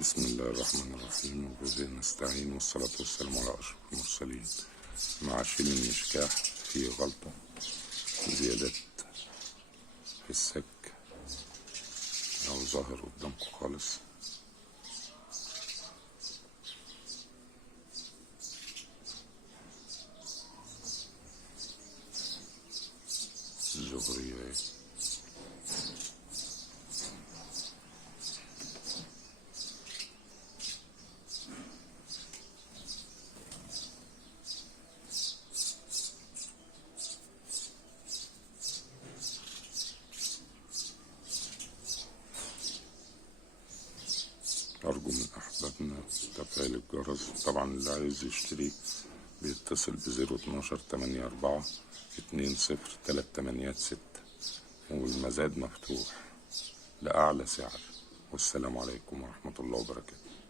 بسم الله الرحمن الرحيم، وبه نستعين، والصلاة والسلام على أشرف المرسلين. مع شيل المشكاح في غلطة زيادة في السك أو ظاهر قدامكم خالص. الزهرية أرجو من أحبابنا تفعيل الجرس. طبعا اللي عايز يشتري بيتصل ب012-84-20-386، والمزاد مفتوح لأعلى سعر. والسلام عليكم ورحمة الله وبركاته.